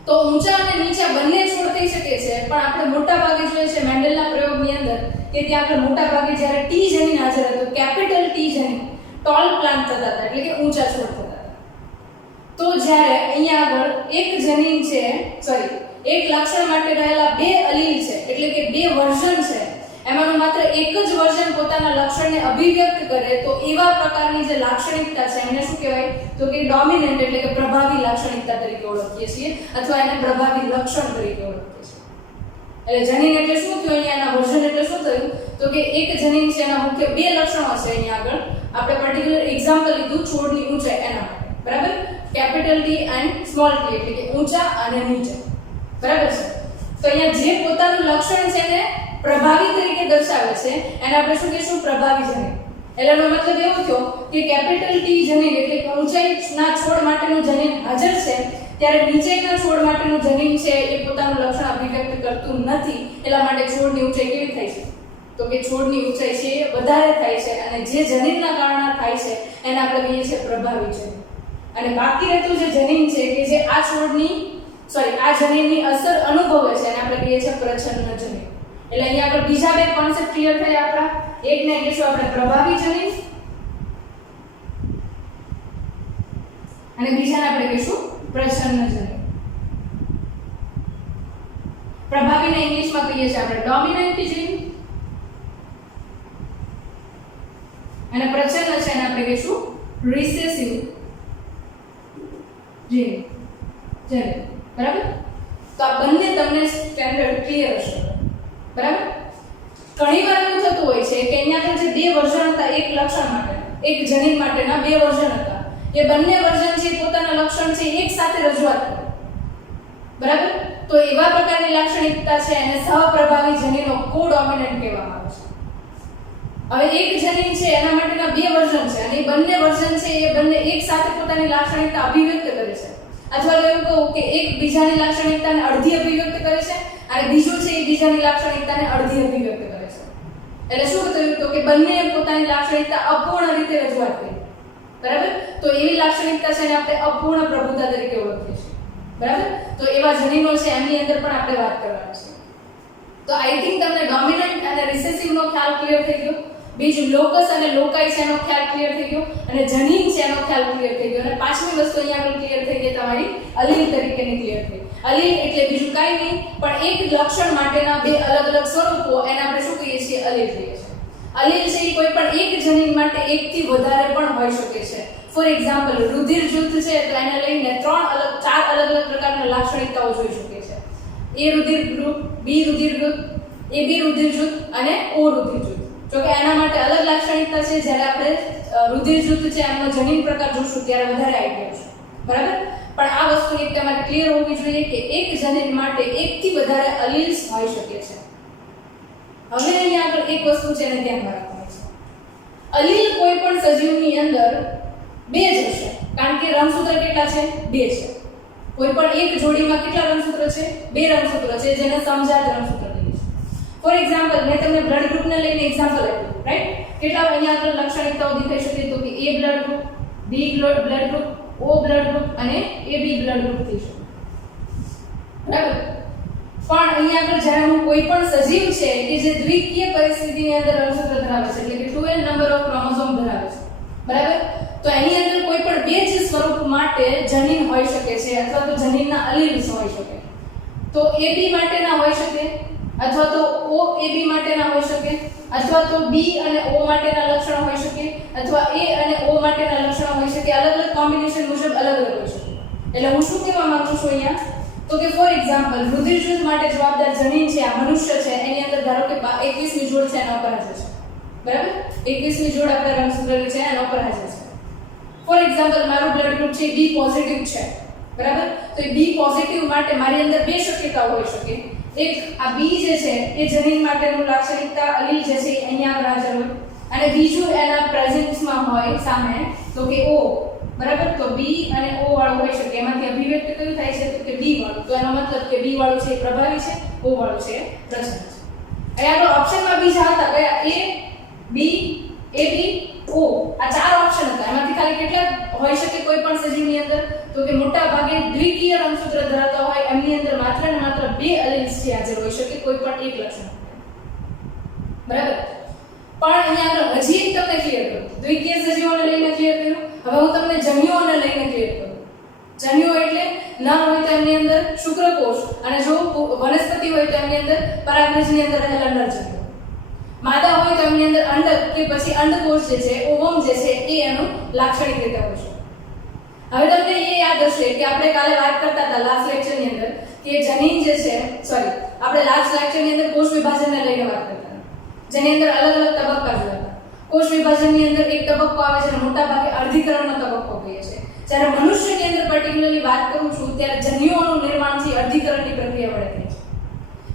તો ઊંચા અને નીચા બંને છોડ થઈ શકે છે પણ આપણે મોટા ભાગે જોઈએ છે મેન્ડલના પ્રયોગની અંદર કે ત્યાં આપણે મોટા ભાગે જ્યારે ટી જનીન હાજર હતું કેપિટલ ટી જનીન ટોલ પ્લાન્ટ થતા હતા એટલે કે ઊંચા છોડ થતા હતા. તો જ્યારે અહીંયા આગળ એક જનીન છે એક લક્ષણ માટે રહેલા બે અલીલ છે એટલે કે બે વર્ઝન છે એમાંનું માત્ર એક જ વર્ઝન પોતાના લક્ષણને અભિવ્યક્ત કરે તો એવા પ્રકારની જે લાક્ષણિકતા છે એને શું કહેવાય તો કે ડોમિનન્ટ એટલે કે પ્રભાવી લાક્ષણિકતા તરીકે ઓળખીએ છીએ અથવા એને પ્રભાવી લક્ષણ તરીકે ઓળખીએ છીએ. એટલે જનીન એટલે શું થયું અહીંયા એના વર્ઝન એટલે શું થયું તો કે એક જનીન છે એના મુખ્ય બે લક્ષણો છે અહીંયા આગળ આપણે પર્ટિક્યુલર એક્ઝામ્પલ લીધું છોડની ઊંચાઈ એના માટે. બરાબર? Capital T and small T એટલે કે ઊંચા અને નીચા. બરાબર છે? તો અહીંયા જે પોતાનું લક્ષણ છે એને પ્રભાવી તરીકે દર્શાવે છે એને આપણે શું કહીશું પ્રભાવી જનીન. એટલે એનો મતલબ એવો થયો કે કેપિટલ ટી જનીન એટલે કે ઊંચાઈના છોડ માટેનું જનીન હાજર છે ત્યારે નીચેના છોડ માટેનું જનીન છે એ પોતાનું લક્ષણ અભિવ્યક્ત કરતું નથી. એટલા માટે છોડની ઊંચાઈ કેવી થાય છે તો કે છોડની ઊંચાઈ છે એ વધારે થાય છે અને જે જનીનના કારણે થાય છે એને આપણે કહીએ છીએ પ્રભાવી જનીન. અને બાકી રહેતું જે જનીન છે કે જે આ જનીનની અસર અનુભવે છે એને આપણે કહીએ છીએ પ્રચ્છન્ન જનીન. એટલે અહીંયા આગળ બીજા બે કોન્સેપ્ટ ક્લિયર થયા આપણા. એકને કહીશું આપણે પ્રભાવી જનીન અને બીજાને આપણે કહીશું પ્રચ્છન્ન જનીન. પ્રભાવીને ઇંગ્લિશમાં કહીએ છીએ આપણે ડોમિનન્ટ જીન અને પ્રચ્છન્ન છે એને આપણે કહીશું રિસેસિવ જીન. બરાબર? તો આ બંને તમને સ્ટેન્ડર્ડ ક્લિયર હશે. બરાબર? ઘણીવાર એવું થતું હોય છે કે અહીંયા જે બે વર્ઝન હતા એક લક્ષણ માટે એક જનીન માટેના બે વર્ઝન હતા એ બંને વર્ઝન છે પોતાના લક્ષણ છે એક સાથે રજૂઆત કરે. બરાબર? તો એવા પ્રકારની લાક્ષણિકતા છે એને સહપ્રભાવી જનીનો કોડોમિનન્ટ કહેવામાં આવે છે. હવે એક જનીન છે એના માટેના બે વર્ઝન છે અને એ બંને વર્ઝન છે એ બંને એક સાથે પોતાની લાક્ષણિકતા અભિવ્યક્ત કરે છે અથવા તો એવું કહું કે એક બીજાની લાક્ષણિકતાને અડધી અભિવ્યક્ત કરે છે અને બીજું છે એ બીજાની લાક્ષણિકતાને અડધી અભિવ્યક્ત કરે છે. એટલે શું થયું તો કે બંને પોતાની લાક્ષણિકતા અપૂર્ણ રીતે રજૂઆત કરી. બરાબર? તો એવી લાક્ષણિકતા છે એને આપણે અપૂર્ણ પ્રભુતા તરીકે ઓળખીએ છીએ. બરાબર? તો એવા જનીનો છે એમની અંદર પણ આપણે વાત કરવાની છે. તો આઈ થિંક તમને ડોમિનન્ટ અને રિસેસિવ નો ખ્યાલ ક્લિયર થઈ ગયો. બીજું લોકસ અને લોકાઈ છે એનો ખ્યાલ ક્લિયર થઈ ગયો અને જનીન છે એનો ખ્યાલ ક્લિયર થઈ ગયો અને પાંચમી વસ્તુ અહીંયા આગળ ક્લિયર થઈ ગઈ તમારી અલીલ તરીકેની ક્લિયર થઈ. અલીલ એટલે બીજું કાંઈ નહીં પણ એક લક્ષણ માટેના બે અલગ અલગ સ્વરૂપો એને આપણે શું કહીએ છીએ અલીલ કહીએ છીએ. અલીલ છે એ કોઈ પણ એક જનીન માટે એકથી વધારે પણ હોઈ શકે છે. ફોર એક્ઝામ્પલ રુધિર જૂથ છે તો એને લઈને ચાર અલગ અલગ પ્રકારના લાક્ષણિકતાઓ જોઈ શકે છે. એ રુધિર ગ્રુપ, બી રુધિર ગ્રુપ, એબી રુધિર જૂથ અને ઓ રુધિર જૂથ. જો કે એના માટે અલગ લાક્ષણિકતા છે જ્યારે આપણે રુધિર જૂથ છે એનો જનીન પ્રકાર જોશું ત્યારે વધારે આઈડિયા છે. બરાબર? પણ આ વસ્તુ એક તમારે ક્લિયર હોવી જોઈએ કે એક જનીન માટે એકથી વધારે અલીલ્સ હોઈ શકે છે. હવે અહીંયા આગળ એક વસ્તુ છે એને ધ્યાનમાં રાખવાની છે. અલીલ કોઈ પણ સજીવની અંદર બે જ હશે, કારણ કે રંગસૂત્ર કેટલા છે? બે છે. કોઈ પણ એક જોડીમાં કેટલા રંગસૂત્ર છે? બે રંગસૂત્ર છે, જેને સમજાત રંગસૂત્ર કહીએ છીએ. ફોર એક્ઝામ્પલ, મેં તમને બ્લડ ગ્રુપને લઈને એક્ઝામ્પલ આપ્યું, રાઈટ? કેટલા અહીંયા આગળ લાક્ષણિકતાઓ દેખાઈ શકે? તો કે A blood group, B blood group, O blood group અને AB બ્લડ ગ્રુપ થઈ શકે. બરાબર? પણ અહીંયા આગળ જ્યારે હું કોઈ પણ સજીવ છે કે જે દ્વિકીય પરિસ્થિતિની અંદર રંગસૂત્ર ધરાવે છે, એટલે કે 2n નંબર ઓફ ક્રોમોસોમ ધરાવે છે, બરાબર? તો એની અંદર કોઈ પણ બે જ સ્વરૂપ માટે જનીન હોઈ શકે છે, અથવા તો જનીનના અલીલ્સ હોઈ શકે. તો AB માટેના હોઈ શકે, અથવા તો OAB માટેના હોઈ શકે, અથવા તો B અને O માટેના લક્ષણો હોઈ શકે, અથવા A અને O માટેના લક્ષણો હોઈ શકે. અલગ અલગ કોમ્બિનેશન મુજબ અલગ અલગ હોઈ શકે. એટલે હું શું કહેવા માંગુ છું અહીંયા, તો કે ફોર એક્ઝામ્પલ, રુધિરજૂથ માટે જવાબદાર જનીન છે, આ મનુષ્ય છે, એની અંદર ધારો કે 21મી જોડ છે, એના ઉપર હાજર છે, બરાબર? 21મી જોડ આપણા રંગસૂત્રની છે, એના ઉપર હાજર છે. ફોર એક્ઝામ્પલ, મારું બ્લડ ગ્રુપ છે B પોઝિટિવ છે, બરાબર? તો એ B પોઝિટિવ માટે મારી અંદર બે શક્યતાઓ હોઈ શકે. એક, આ B જે છે એ જનીન માટેનું લાક્ષણિકતા અલીલ જે છે એ અહીંયા આગળ હાજર હોય, અને બીજું એના પ્રેઝન્સમાં હોય સામે, તો કે O, બરાબર? તો B અને O વાળું હોઈ શકે. એમાંથી અભિવ્યક્ત કયું થાય છે? તો કે B વાળું. તો એનો મતલબ કે B વાળું છે એ પ્રભાવી છે, O વાળું છે એ પ્રજનન છે. અહીંયા આગળ ઓપ્શનમાં બીજા હતા કયા? A, B, AB, O. આ ચાર ઓપ્શન હતા. એમાંથી ખાલી કેટલા હોઈ શકે કોઈ પણ સજીવની અંદર? તો કે મોટા ભાગે દ્વિકીય રંગસૂત્ર ધરાવતા હોય એમની અંદર માત્ર ને માત્ર બે અલીલ્સ છે હાજર હોઈ શકે, કોઈ પણ એક લક્ષણ, બરાબર? પણ અહીંયા આગળ હજી એક તમને ક્લિયર કરું, દ્વિકીય સજીવોને લઈને ક્લિયર કર્યું. હવે હું તમને જન્યુઓને લઈને ક્લિયર કરું. જન્યુઓ એટલે નર હોય તો એમની અંદર શુક્રકોષ, અને જો વનસ્પતિ હોય તો એમની અંદર પરાગરજની અંદર રહેલા નરજન્યુઓ. માદા હોય તો એમની અંદર અંડક કે પછી અંડકોષ જે છે, ઓવમ જે છે, એ એનું લાક્ષણિક રીતે હોય છે. હવે તમને એ યાદ હશે કે આપણે કાલે વાત કરતા હતા લાસ્ટ લેક્ચરની અંદર કે જનીન જે છે, સોરી, આપણે લાસ્ટ લેક્ચરની અંદર કોષ વિભાજનને લઈને વાત કરતા હતા, જેની અંદર અલગ અલગ તબક્કા જોયા હતા. કોષ વિભાજનની અંદર એક તબક્કો આવે છે, મોટા ભાગે અર્ધીકરણનો તબક્કો કહીએ છીએ. જ્યારે મનુષ્યની અંદર પર્ટિક્યુલરલી વાત કરું છું ત્યારે જન્યુઓનું નિર્માણથી અર્ધીકરણની પ્રક્રિયા વડે થાય છે.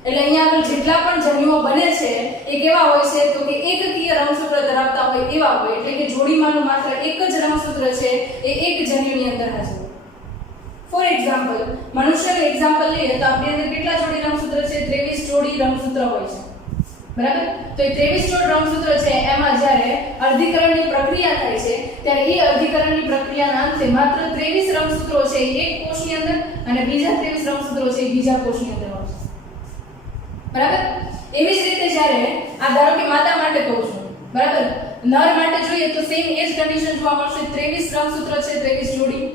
એટલે અહીંયા આગળ જેટલા પણ જન્યુઓ બને છે એ કેવા હોય છે? તો કે એકકીય રંગસૂત્ર ધરાવતા હોય એવા હોય, એટલે કે જોડીમાંનું માત્ર એક જ રંગસૂત્ર છે એ એક જન્યુની અંદર હાજર હોય. ફોર એક્ઝામ્પલ, મનુષ્યનું એક્ઝામ્પલ લઈએ તો આપણી અંદર કેટલા જોડી રંગસૂત્ર છે? 23 જોડી રંગસૂત્ર હોય છે, બરાબર? તો એ 23 જોડ રંગસૂત્ર છે, એમાં જ્યારે અર્ધીકરણની પ્રક્રિયા થાય છે ત્યારે એ અર્ધીકરણની પ્રક્રિયાના અંતે માત્ર 23 રંગસૂત્રો છે એ એક કોષની અંદર, અને બીજા 23 રંગસૂત્રો છે એ બીજા કોષની અંદર હોય છે, બરાબર? એવી જ રીતે જ્યારે આ ધારો કે માદા માટે કહું છું, બરાબર? નર માટે જોઈએ તો સેમ એ જ કન્ડિશન જોવા મળશે. 23 રંગસૂત્ર છે, 23 જોડી.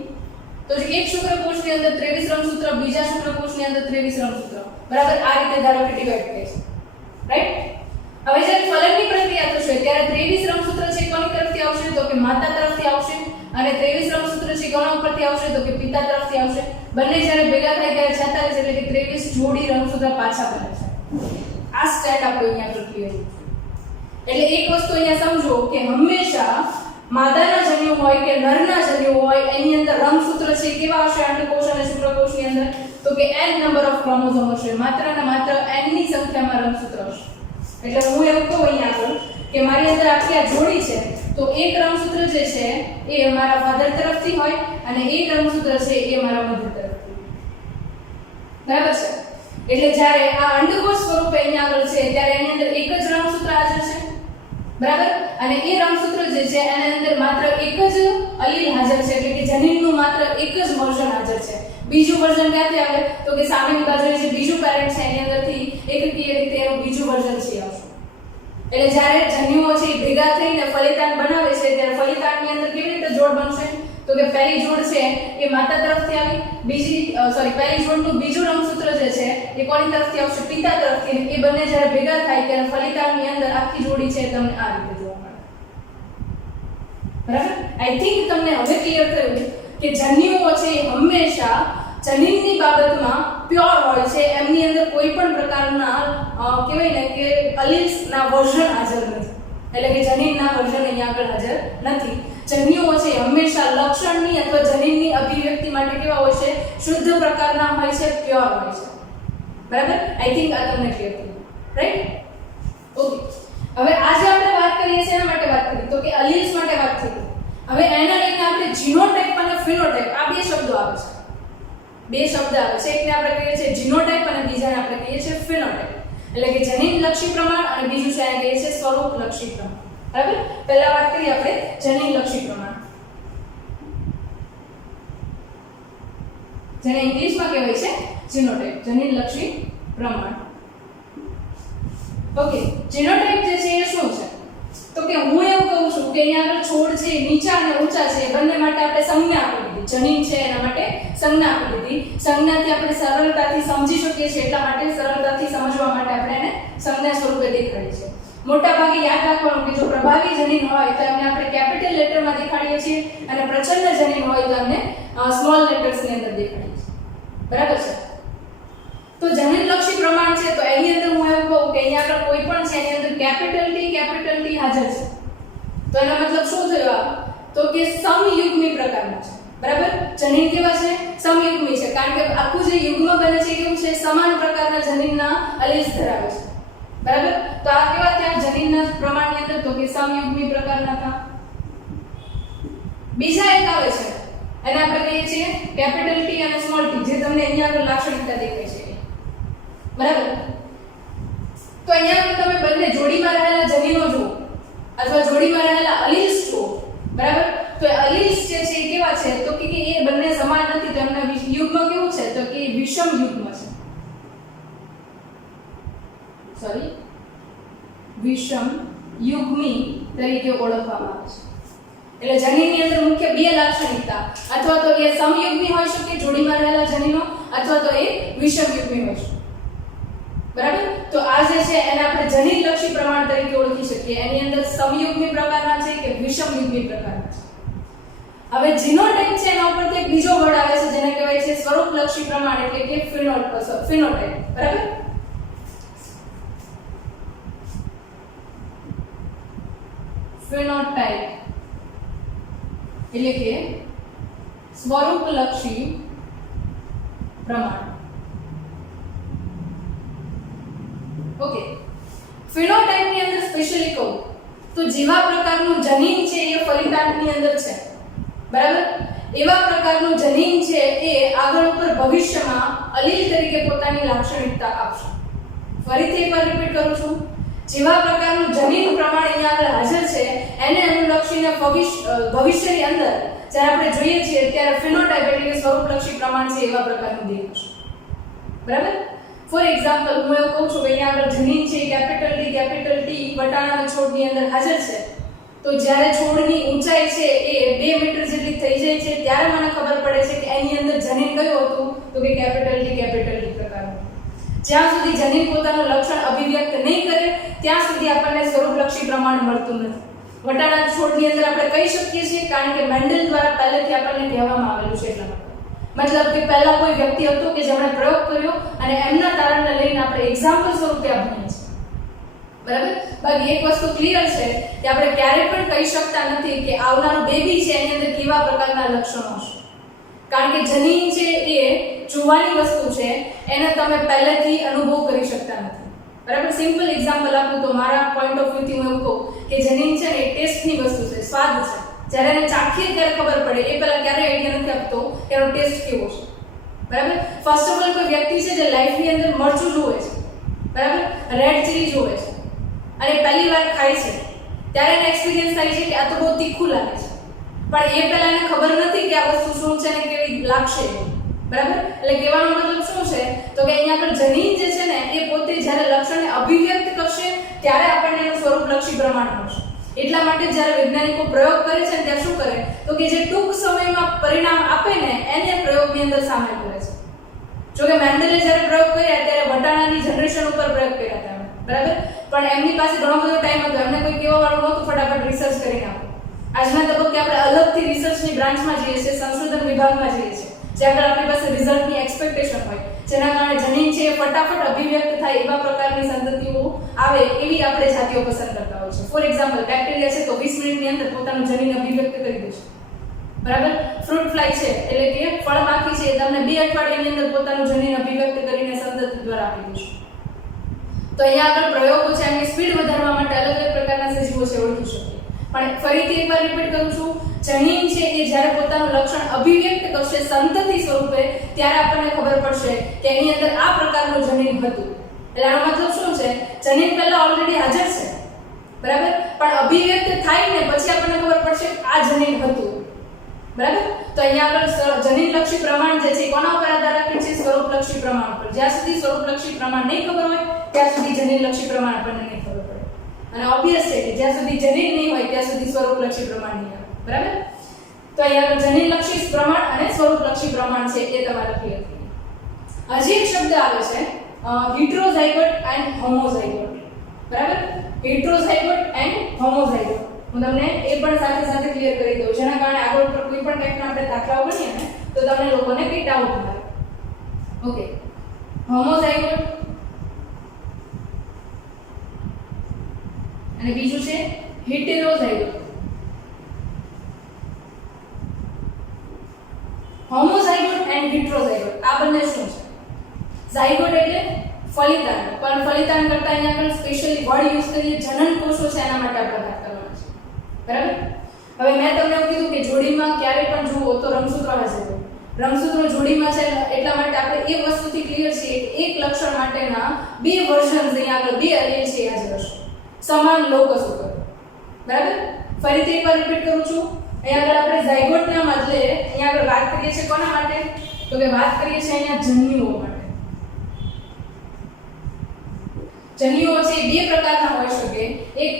તો એક શુક્રકોષની અંદર 23 રંગસૂત્ર, બીજા શુક્રકોષની અંદર 23 રંગસૂત્ર, બરાબર? આ રીતે ધારો કે ડિવાઇડ થાય છે, રાઈટ? હવે જ્યારે ફલનની પ્રક્રિયા થશે ત્યારે 23 રંગસૂત્ર છે કોની તરફથી આવશે? તો કે માતા તરફથી આવશે, અને 23 રંગસૂત્ર છે કોના ઉપરથી આવશે? તો કે પિતા તરફથી આવશે. બંને જ્યારે ભેગા થાય ત્યારે 46, એટલે કે 23 જોડી રંગસૂત્ર પાછા બને છે. આ સ્ટેટ આપણે અહીંયા પર ક્લિયર છે. એટલે એક વસ્તુ અહીંયા સમજો કે હંમેશા માદાના જન્યુ હોય કે નરના જન્યુ હોય એની અંદર રંગસૂત્ર છે કેવા હશે? અંડકોષ અને શુક્રકોષની અંદર તો કે n નંબર ઓફ ક્રોમોસોમ હશે, માત્ર ને માત્ર n ની સંખ્યામાં રંગસૂત્ર હશે. એટલે હું એવું કહું અહીંયા આગળ કે મારી અંદર આખી આ જોડી છે, તો એક રંગસૂત્ર જે છે એ મારા ફાધર તરફથી હોય, અને એક રંગસૂત્ર છે એ મારા મધર તરફથી, બરાબર છે? એટલે જ્યારે આ અંડકોષ સ્વરૂપે અહીંયા આગળ છે ત્યારે એની અંદર એક જ રંગસૂત્ર હાજર છે, બરાબર? અને એ રંગસૂત્ર જે છે એની અંદર માત્ર એક જ અલીલ હાજર છે, એટલે કે જનીનનું માત્ર એક જ વર્ઝન હાજર છે. બીજું વર્ઝન ક્યાંથી આવે? તો કે સામેની બાજુએ જે બીજું પેરેન્ટ છે એની અંદરથી એકકીય રીતે એનું બીજું વર્ઝન છે આવશે. એટલે જ્યારે જન્યુઓ છે ભેગા થઈને ફલિતાંડ બનાવે છે ત્યારે ફલિતાંડની અંદર કેવી રીતે જોડ બનશે? તો કે પહેલી જોડ છે એ માતા તરફથી આવી, પહેલી જોડનું બીજું રંગસૂત્ર જે છે એ કોની તરફથી આવશે? પિતા તરફથી. એ બંને જ્યારે ભેગા થાય ત્યારે ફલિતાંડની અંદર આખી જોડી છે તમને આ રીતે જોવા મળે, બરાબર? આઈ થિંક તમને હવે ક્લિયર થયું કે જન્યુઓ છે હંમેશા જનીનની બાબતમાં પ્યોર હોય છે, એમની અંદર કોઈ પણ પ્રકારના કહેવાય ને કે અલીલ્સના વર્ઝન હાજર નથી, એટલે કે જનીનના વર્ઝન અહીંયા આગળ હાજર નથી. જન્યુઓ છે હંમેશા લક્ષણની અથવા જનીનની અભિવ્યક્તિ માટે કેવા હોય છે? શુદ્ધ પ્રકારના હોય છે, પ્યોર હોય છે, બરાબર? આઈ થિંક આ તમને ક્લિયર થયું, રાઈટ? ઓકે. હવે આજે આપણે વાત કરીએ છીએ એના માટે વાત કરી તો કે બે શબ્દ આવે છે. એકને આપણે કહીએ છીએ જીનોટાઇપ અને બીજાને આપણે કહીએ છીએ ફિનોટાઇપ. એટલે કે જનીનલક્ષી પ્રમાણ અને બીજું છે એને કહીએ છીએ સ્વરૂપલક્ષી પ્રમાણ. બરાબર? પહેલા વાત કરીએ આપણે જનીનલક્ષી પ્રમાણ, જેને ઇંગ્લિશમાં કહેવાય છે જીનોટાઇપ, જનીનલક્ષી પ્રમાણ. ઓકે, જીનોટાઇપ જે છે એ શું છે? તો કે હું એવું કહું છું કે અહીંયા આગળ છોડ છે નીચા અને ઊંચા છે બંને માટે આપણે સંજ્ઞા આપી દીધી. જનીન છે એના માટે સંજ્ઞા આપી દીધી. સંજ્ઞાથી આપણે સરળતાથી સમજી શકીએ છીએ, એટલા માટે સરળતાથી સમજવા માટે આપણે એને સંજ્ઞા સ્વરૂપે દેખાડીએ છીએ. મોટા ભાગે યાદ રાખવાનું કે જો પ્રભાવી જનીન હોય તો એમને આપણે કેપિટલ લેટરમાં દેખાડીએ છીએ અને પ્રચંડ જનીન હોય તો એમને સ્મોલ લેટર્સની અંદર દેખાડીએ છીએ. બરાબર છે? તો જનીનલક્ષી પ્રમાણ છે તો એની અંદર હું એવું કહું કે અહીંયા આગળ કોઈ પણ છે એની અંદર કેપિટલ ટી હાજર છે તો એનો મતલબ શું થયો? તો કે સમયુગ્મી પ્રકારનો છે. બરાબર? જનીન કેવા છે? સમયુગ્મી છે, કારણ કે આખું જે યુગ્મ બને છે કેવું છે? સમાન પ્રકારના જનીનના અલીલ્સ ધરાવે છે. બરાબર? તો આ કેવા ત્યાં જનીનના પ્રમાણની અંદર? તો કે સમયુગ્મી પ્રકારના હતા. બીજા એક આવે છે એને આપણે કહીએ છીએ કેપિટલ ટી અને સ્મોલ ટી, જે તમને અહીંયા આગળ લાક્ષણિકતા દેખાય છે. બરાબર? તો અહીંયા તમે બંને જોડીમાં રહેલા જનીનો જુઓ અથવા જોડીમાં રહેલા અલીલ્સ જુઓ. બરાબર? તો અલીલ્સ જે છે એ કેવા છે? તો કે એ બંને સમાન નથી, તો એમના યુગ્મ કેવું છે? તો કે વિષમ યુગ્મ છે. સોરી, વિષમ યુગ્મી તરીકે ઓળખવામાં આવે છે. એટલે જનીનની અંદર મુખ્ય બે લાક્ષણિકતા, અથવા તો એ સમયુગ્મી હોઈ શકે જોડીમાં રહેલા જનીનો, અથવા તો એ વિષમ યુગ્મી હોઈ શકે. બરાબર? તો આ જે છે એને આપણે જનીનલક્ષી પ્રમાણ તરીકે ઓળખી શકીએ. એની અંદર સમયુગ્મી પ્રકારના છે કે વિષમ યુગ્મી પ્રકારના છે. હવે જીનોટાઇપ છે એના ઉપરથી એક બીજો વર્ડ આવે છે જેને કહેવાય છે સ્વરૂપલક્ષી પ્રમાણ, એટલે કે ફિનોટાઇપ. બરાબર? ફિનોટાઇપ એટલે કે સ્વરૂપલક્ષી પ્રમાણ. ઓકે, ફિનોટાઇપની અંદર સ્પેશિયલી કહું તો જેવા પ્રકારનું જનીન છે એ ફલિતાંડની અંદર છે. બરાબર? એવા પ્રકારનું જનીન છે એ આગળ ઉપર ભવિષ્યમાં અલીલ તરીકે પોતાની લાક્ષણિકતા આપશે. ફરીથી એકવાર રિપીટ કરું છું, જેવા પ્રકારનું જનીન પ્રમાણ અહીંયા આગળ હાજર છે એને અનુલક્ષીને ભવિષ્યની અંદર જ્યારે આપણે જોઈએ છીએ ત્યારે ફિનોટાઇપ એટલે કે સ્વરૂપલક્ષી પ્રમાણ છે એવા પ્રકારનું દેખાશે. બરાબર? ફોર એક્ઝામ્પલ હું એવું કહું છું કે અહીંયા આગળ જનીન છે કેપિટલ ટી વટાણાના છોડની અંદર હાજર છે, તો જ્યારે છોડની ઊંચાઈ છે એ 2 મીટર જેટલી થઈ જાય છે ત્યારે મને ખબર પડે છે કે એની અંદર જનીન કયું હતું? તો કે કેપિટલ ટી પ્રકારનું. જ્યાં સુધી જનીન પોતાનું લક્ષણ અભિવ્યક્ત નહીં કરે ત્યાં સુધી આપણને સ્વરૂપલક્ષી પ્રમાણ મળતું નથી. વટાણા છોડની અંદર આપણે કહી શકીએ છીએ કારણ કે મેન્ડલ દ્વારા પહેલેથી આપણને કહેવામાં આવેલું છે. એટલા માટે મતલબ કે પહેલા કોઈ વ્યક્તિ હતો કે જેમણે પ્રયોગ કર્યો અને એમના તારણને લઈને આપણે એક્ઝામ્પલ સ્વરૂપે આપીએ છીએ. બરાબર? બાકી એક વસ્તુ ક્લિયર છે કે આપણે ક્યારેય પણ કહી શકતા નથી કે આવનારું બેબી છે એની અંદર કેવા પ્રકારના લક્ષણો હશે, કારણ કે જનીન છે એ જોવાની વસ્તુ છે, એને તમે પહેલેથી અનુભવ કરી શકતા નથી. બરાબર? સિમ્પલ એક્ઝામ્પલ આપું તો મારા પોઈન્ટ ઓફ વ્યૂથી હું એવું કહું કે જનીન છે ને એ ટેસ્ટની વસ્તુ છે, સ્વાદ છે. જ્યારે એને ચાખીએ ત્યારે ખબર પડે, એ પહેલા ક્યારે આઈડિયા નથી આપતો કે એનો ટેસ્ટ કેવો છે. બરાબર? ફર્સ્ટ ઓફ ઓલ કોઈ વ્યક્તિ છે જે લાઈફની અંદર મરચું જુએ છે, બરાબર, રેડ ચીલી જુએ છે અને પહેલી વાર ખાય છે ત્યારે એને એક્સપિરિયન્સ થાય છે કે આ તો બહુ તીખું લાગે છે, પણ એ પહેલા એને ખબર નથી કે આ વસ્તુ શું છે ને કેવી લાગશે. બરાબર? એટલે કહેવાનો મતલબ શું છે તો કે અહીંયા આગળ જનીન જે છે ને એ પોતે જ્યારે લક્ષણને અભિવ્યક્ત કરશે ત્યારે આપણને એનું સ્વરૂપલક્ષી પ્રમાણ મળશે. એટલા માટે જ્યારે વૈજ્ઞાનિકો પ્રયોગ કરે છે ત્યારે શું કરે તો કે જે ટૂંક સમયમાં પરિણામ આપે ને એને પ્રયોગની અંદર સામેલ કરે છે. જો કે મેન્ડલે જ્યારે પ્રયોગ કર્યા ત્યારે વટાણાની જનરેશન ઉપર પ્રયોગ કર્યા હતા, બરાબર, પણ એમની પાસે ઘણો બધો ટાઈમ હતો, એમને કોઈ કહેવા વાળું નહોતું ફટાફટ રિસર્ચ કરીને આપો. આજના તબક્કે આપણે અલગથી રિસર્ચની બ્રાન્ચમાં જઈએ છીએ, સંશોધન વિભાગમાં જઈએ છીએ, જ્યાં આગળ આપણી પાસે રિઝલ્ટની એક્સપેક્ટેશન હોય, જેના કારણે જનીન છે એ ફટાફટ અભિવ્યક્ત થાય એવા પ્રકારની સંતતિઓ આવે એવી આપણે જાતિઓ પસંદ કરતા હોય છે. ફોર એક્ઝામ્પલ બેક્ટેરિયા છે તો 20 મિનિટની અંદર પોતાનું જનીન અભિવ્યક્ત કરી દે છે. બરાબર? ફ્રૂટ ફ્લાય છે એટલે કે ફળમાખી છે, તમને 2 અઠવાડિયાની અંદર પોતાનું જનીન અભિવ્યક્ત કરીને સંતતિ દ્વારા આપી દેશે. તો અહીંયા આગળ પ્રયોગો છે એમની સ્પીડ વધારવા માટે અલગ અલગ પ્રકારના સજીવો છે ઓળખી શકીએ. પણ ફરીથી એકવાર રિપીટ કરું છું, જનીન છે એ જ્યારે પોતાનું લક્ષણ અભિવ્યક્ત કરશે સંતતિ સ્વરૂપે, ત્યારે આપણને ખબર પડશે કે એની અંદર આ પ્રકારનું જનીન હતું. એટલે આનો મતલબ શું છે? જનીન પહેલા ઓલરેડી હાજર છે, બરાબર, પણ અભિવ્યક્ત થાય ને પછી આપણને ખબર પડશે આ જનીન હતું, બરાબર. તો અહીંયા આગળ જનીનલક્ષી પ્રમાણ જે છે કોના ઉપર આધાર રાખે છે? સ્વરૂપલક્ષી પ્રમાણ પર. જ્યાં સુધી સ્વરૂપલક્ષી પ્રમાણ નહીં ખબર હોય ત્યાં સુધી જનીનલક્ષી પ્રમાણ આપણને નહીં ખબર પડે. અને ઓબ્વિયસ છે કે જ્યાં સુધી જનીન નહીં હોય ત્યાં સુધી સ્વરૂપલક્ષી પ્રમાણ નહીં આવે, બરાબર. તો અહીંયા આગળ જનીનલક્ષી પ્રમાણ અને સ્વરૂપલક્ષી પ્રમાણ છે એ તમારે ક્લિયર થઈ. હજી એક શબ્દ આવે છે હિટ્રોઝાઇગોટ એન્ડ હોમોઝાઇગોટ, બરાબર. હિટ્રોઝાઇગોટ એન્ડ હોમોઝાઇગોટ હું તમને એ પણ સાથે સાથે ક્લિયર કરી દઉં, જેના કારણે આગળ પર કોઈ પણ ટાઈપના આપણે દાખલાઓ ગણીએ ને તો તમને લોકોને કંઈ ડાઉટ ન આવે. ઓકે, હોમોઝાઇગોટ અને બીજું છે હેટેરોઝાઇગોટ. હોમોઝાઇગોટ એન્ડ હેટેરોઝાઇગોટ આ બંને શું છે? ઝાઇગોટ એટલે ફલિતાંડ, પણ ફલિતાંડ કરતા અહીંયા આગળ સ્પેશિયલી વર્ડ યુઝ કરીએ જનન કોષો છે એના માટે આપણે વાત કરવાની છે, બરાબર. હવે મેં તમને એવું કીધું કે જોડીમાં ક્યારે પણ જુઓ તો રંગસૂત્ર હાજર હોય. રંગસૂત્ર જોડીમાં છે એટલા માટે આપણે એ વસ્તુથી ક્લિયર છીએ કે એક લક્ષણ માટેના બે વર્ઝન્સ અહીંયા આગળ બે એલીલ છે હાજર હશે સમાન લોકસ ઉપર, બરાબર. ફરીથી એકવાર રિપીટ કરું છું. અહીંયા આગળ આપણે ઝાયગોટના બદલે અહીંયા આગળ વાત કરીએ છીએ કોના માટે? તો કે વાત કરીએ છીએ અહીંયા જન્યુઓ માટે. જન્યુઓ છે બે પ્રકારના હોઈ શકે, એક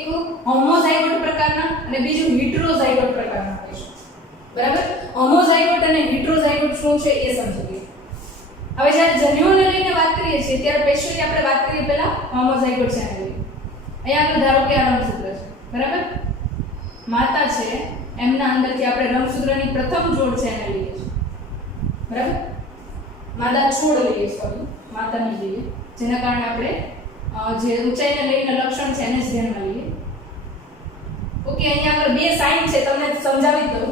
હોમોઝાઇગોટ પ્રકારના અને બીજું હેટેરોઝાઇગોટ પ્રકારના હોઈ શકે, બરાબર. હોમોઝાઇગોટ અને હેટેરોઝાઇગોટ શું છે એ સમજી લઈએ. હવે જ્યારે જન્યુઓને લઈને વાત કરીએ છીએ ત્યારે સ્પેશિયલી આપણે વાત કરીએ પહેલા હોમોઝાઇગોટ છે લઈને. અહીંયા આગળ ધારો કે આ રંગસૂત્ર છે, બરાબર. માતા છે એમના અંદરથી આપણે રંગસૂત્રની પ્રથમ જોડ છે એને લઈએ છીએ, બરાબર. માદા છોડ લઈએ, સોરી માતાની લઈએ, જેના કારણે આપણે જે ઊંચાઈને લઈને લક્ષણ છે એને જ ધ્યાનમાં લઈએ. ઓકે, અહીંયા આગળ બે સાઇન છે, તમને સમજાવી દઉં.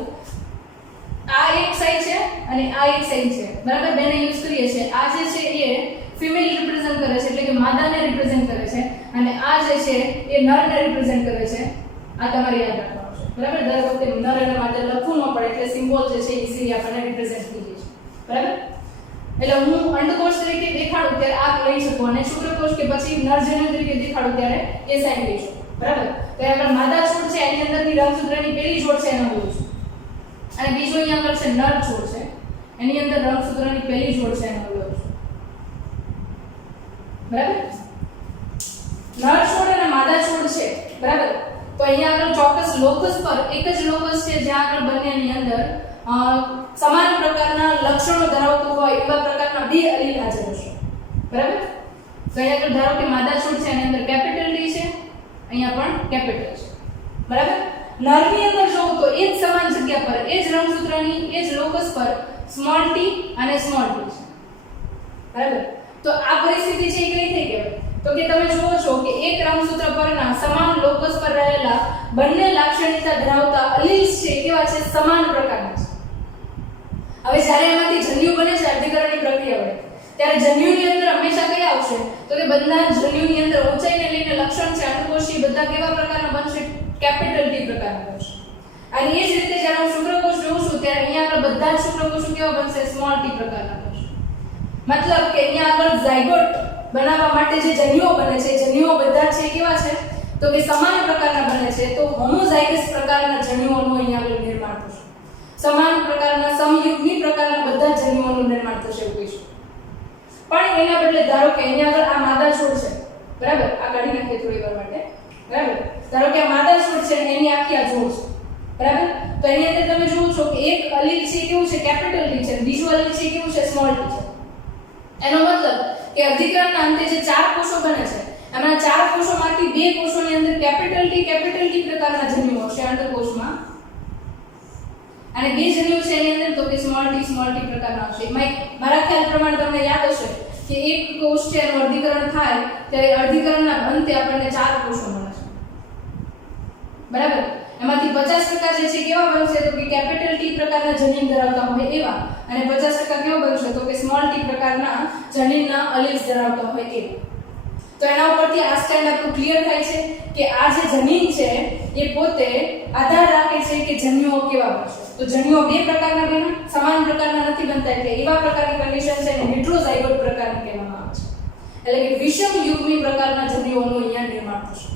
આ એક સાઇન છે અને આ એક સાઇન છે, બરાબર. બેને યુઝ કરીએ છીએ. આ જે છે એ ફિમેલ રિપ્રેઝન્ટ કરે છે, એટલે કે માદાને રિપ્રેઝન્ટ કરે છે, અને આ જે છે એ નરને રિપ્રેઝન્ટ કરે છે. આ તમારે યાદ રાખવાનું છે, બરાબર. દર વખતે નર અને માદા લખવું ન પડે એટલે સિમ્બોલ જે છે ઈઝીલી આપણને રિપ્રેઝન્ટ થઈ જાય છે, બરાબર. એટલે હું અંડકોષ તરીકે દેખાડું ત્યારે આ લઈ શકું અને શુક્રકોષ કે પછી નરજન્યુ તરીકે દેખાડું ત્યારે એ સાઇન લઈ શકું, બરાબર. તો આગળ માદા છોડ છે એની અંદરથી રંગસૂત્રની પહેલી જોડ છે એને લઉં છું, અને બીજો અહીંયા આગળ છે નર છોડ છે એની અંદર રંગસૂત્રની પહેલી જોડ છે એને લઉં છું, બરાબર. નર છોડ અને માદા છોડ છે, બરાબર. તો અહીંયા આગળ ચોક્કસ લોકસ પર એક જ લોકસ છે જ્યાં આગળ બંનેની અંદર સમાન પ્રકારના લક્ષણો ધરાવતું હોય એવા પ્રકારના બે અલીલ હાજર હશે, બરાબર. તો અહીંયા આગળ ધારો કે માદા છોડ છે એની અંદર કેપિટલ ડી છે, અહીંયા પણ કેપિટલ છે, બરાબર. નરની અંદર જોઉં તો એ જ સમાન જગ્યા પર એ જ રંગસૂત્રની એ જ લોકસ પર સ્મોલ ટી અને સ્મોલ ટી છે, બરાબર. તો આ પરિસ્થિતિ છે એ કઈ થઈ કહેવાય? તો કે તમે જુઓ છો કે એક રંગસૂત્ર પરના સમાન લોકસ પર રહેલા બંને લાક્ષણિકતા ધરાવતા અલીલ્સ છે કેવા છે? સમાન પ્રકારના છે. હવે જ્યારે એમાંથી જન્યુ બને છે અર્ધીકરણની પ્રક્રિયા વડે, ત્યારે જન્યુની અંદર હંમેશા કયા આવશે? તો કે બધા જન્યુની અંદર ઊંચાઈને લઈને લક્ષણ છે અંડકોષી બધા કેવા પ્રકારના બનશે? કેપિટલ ટી પ્રકારના બનશે. અને એ જ રીતે જ્યારે હું શુક્રકોષ જોઉં છું ત્યારે અહીંયા આગળ બધા જ શુક્રકોષો કેવા બનશે? સ્મોલ ટી પ્રકારના બનશે. મતલબ કે અહીંયા આગળ ઝાયગોટ બનાવવા માટે જે જન્યુઓ બને છે જન્યુઓ બધા છે કેવા છે? તો કે સમાન પ્રકારના બને છે. તો હોમોઝાઇગસ પ્રકારના જન્યુઓનું અહીંયા આગળ નિર્માણ થશે. સમાન પ્રકારના સમયુગ્મી પ્રકારના બધા જન્યુઓનું નિર્માણ થશે એવું કહીશું. પણ એના બદલે ધારો કે અહીંયા આગળ આ માદા છોડ છે, બરાબર. આ કાઢી નાખીએ થોડી વાર માટે, બરાબર. ધારો કે આ માદા છોડ છે એની આખી આ જોડ છે, બરાબર. તો એની અંદર તમે જુઓ છો કે એક અલીલ છે કેવું છે? કેપિટલ ટી છે. બીજું અલીલ છે કેવું છે? સ્મોલ ટી છે. એનો મતલબ કે અધિકરણના અંતે જે ચાર કોષો બને છે એમાં ચાર કોષોમાંથી બે કોષોની અંદર કેપિટલ ટી પ્રકારના જન્યુઓ હશે અંડકોષમાં, અને બે જન્યુઓ છે એની અંદર તો કે સ્મોલ ટી પ્રકારના હશે. મારા ખ્યાલ પ્રમાણે તમને યાદ હશે કે એક કોષ છે એનું અર્ધીકરણ થાય ત્યારે અર્ધીકરણના અંતે આપણને ચાર કોષો મળે છે, બરાબર. એમાંથી 50% જે છે કેવા બનશે? તો કે કેપિટલ ટી પ્રકારના જનીન ધરાવતા હોય એવા, અને 50% કેવા બનશે? તો કે સ્મોલ ટી પ્રકારના જનીનના અલીલ્સ ધરાવતા હોય એવા. તો એના ઉપરથી આ સ્ટેન્ડ આપણું ક્લિયર થાય છે કે આ જે જનીન છે એ પોતે આધાર રાખે છે કે જન્યુઓ કેવા બનશે. તો જન્યુઓ બે પ્રકારના બને, સમાન પ્રકારના નથી બનતા, એટલે એવા પ્રકારની કન્ડિશન છે ને હેટરોઝાઇગોટ પ્રકારની કહેવામાં આવે છે. એટલે કે વિષમ યુગ્મી પ્રકારના જન્યુઓનું અહીંયા નિર્માણ થશે.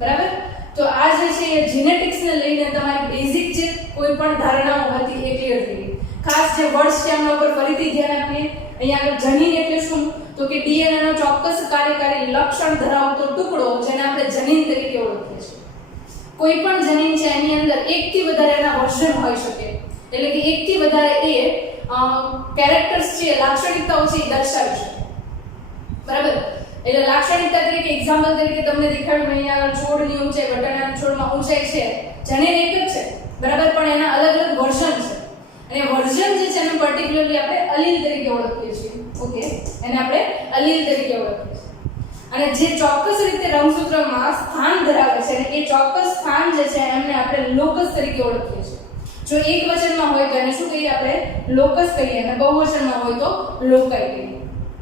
બરાબર? તો આ જે છે એ જીનેટિક્સ ને લઈને તમારી બેઝિક જે કોઈ પણ ધારણાઓ હતી એ ક્લિયર થઈ ગઈ. ખાસ જે વર્ડ્સ છે એમના ઉપર ફરીથી ધ્યાન આપીએ. અહીંયા આગળ જનીન એટલે શું? તો કે ડીએનએ નો ચોક્કસ કાર્યકારી લક્ષણ ધરાવતો ટુકડો જેને આપણે જનીન તરીકે ઓળખીએ છીએ. કોઈ પણ જનીન છે એની અંદર એકથી વધારે એના વર્ઝન હોઈ શકે, એટલે કે એકથી વધારે એ કેરેક્ટર્સ છે, લાક્ષણિકતાઓ છે એ દર્શાવી શકે. બરાબર? એટલે લાક્ષણિકતા તરીકે એક્ઝામ્પલ તરીકે તમને દેખાડ્યું અહીંયા આગળ છોડની ઊંચાઈ, બટાણાના છોડમાં ઊંચાઈ છે, જનીન એક જ છે, બરાબર, પણ એના અલગ અલગ વર્ઝન છે. અને વર્ઝન જે છે એને પર્ટિક્યુલરલી આપણે અલીલ તરીકે ઓળખીએ છીએ. ઓકે, એને આપણે અલીલ તરીકે ઓળખીએ છીએ. અને જે ચોક્કસ રીતે રંગસૂત્રમાં સ્થાન ધરાવે છે એ ચોક્કસ સ્થાન જે છે એમને આપણે લોકસ તરીકે ઓળખીએ છીએ. જો એક વચનમાં હોય તો એને શું કહીએ? આપણે લોકસ કહીએ, અને બહુવચનમાં હોય તો લોકાઈ કહીએ.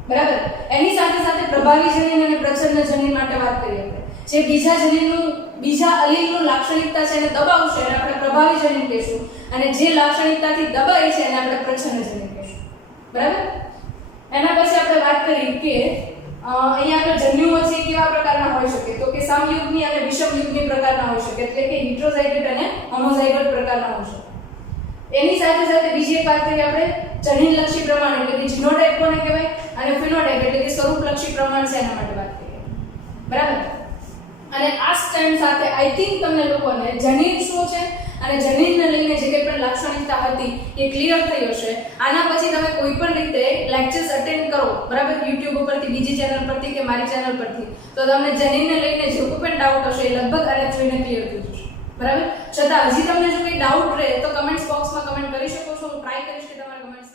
બરાબર? એની સાથે સાથે પ્રભાવી જનીન અને પ્રચ્છન્ન જનીન માટે વાત કરીએ આપણે. જે બીજા જનીનનું, બીજા અલીલનું લાક્ષણિકતા છે એને દબાવશે એને આપણે પ્રભાવી જનીન કહીશું, અને જે લાક્ષણિકતાથી દબાય છે એને આપણે પ્રચ્છન્ન જનીન કહીશું. બરાબર? એના પછી આપણે વાત કરી કે અહીંયા આગળ જન્યુઓ છે કેવા પ્રકારના હોઈ શકે? તો કે સમયુગ્મી અને વિષમયુગ્મી પ્રકારના હોઈ શકે, એટલે કે હેટરોઝાઇગોટ અને હોમોઝાઇગોટ પ્રકારના હોઈ શકે. એની સાથે સાથે બીજી એક વાત કરીએ આપણે જનીનલક્ષી પ્રમાણ, એટલે કે જીનોટાઇપ કોને કહેવાય, અને ફિનોટાઇપ એટલે કે સ્વરૂપલક્ષી પ્રમાણ છે એના માટે વાત કરીએ. બરાબર? અને આ સ્ટેન્ડ સાથે આઈ થિંક તમને લોકોને જનીન શું છે અને જનીનને લઈને જે કંઈ પણ લાક્ષણિકતા હતી એ ક્લિયર થઈ હશે. આના પછી તમે કોઈ પણ રીતે લેક્ચર્સ અટેન્ડ કરો, બરાબર, YouTube ઉપરથી, બીજી ચેનલ પરથી કે મારી ચેનલ પરથી, તો તમને જનીનને લઈને જે કોઈ પણ ડાઉટ હશે એ લગભગ આને જોઈને ક્લિયર થઈ જશે. બરાબર? છતાં હજી તમને જો કંઈ ડાઉટ રહે તો કમેન્ટ્સ બોક્સમાં કમેન્ટ કરી શકો છો. હું ટ્રાય કરીશ કે તમારા કમેન્ટ્સ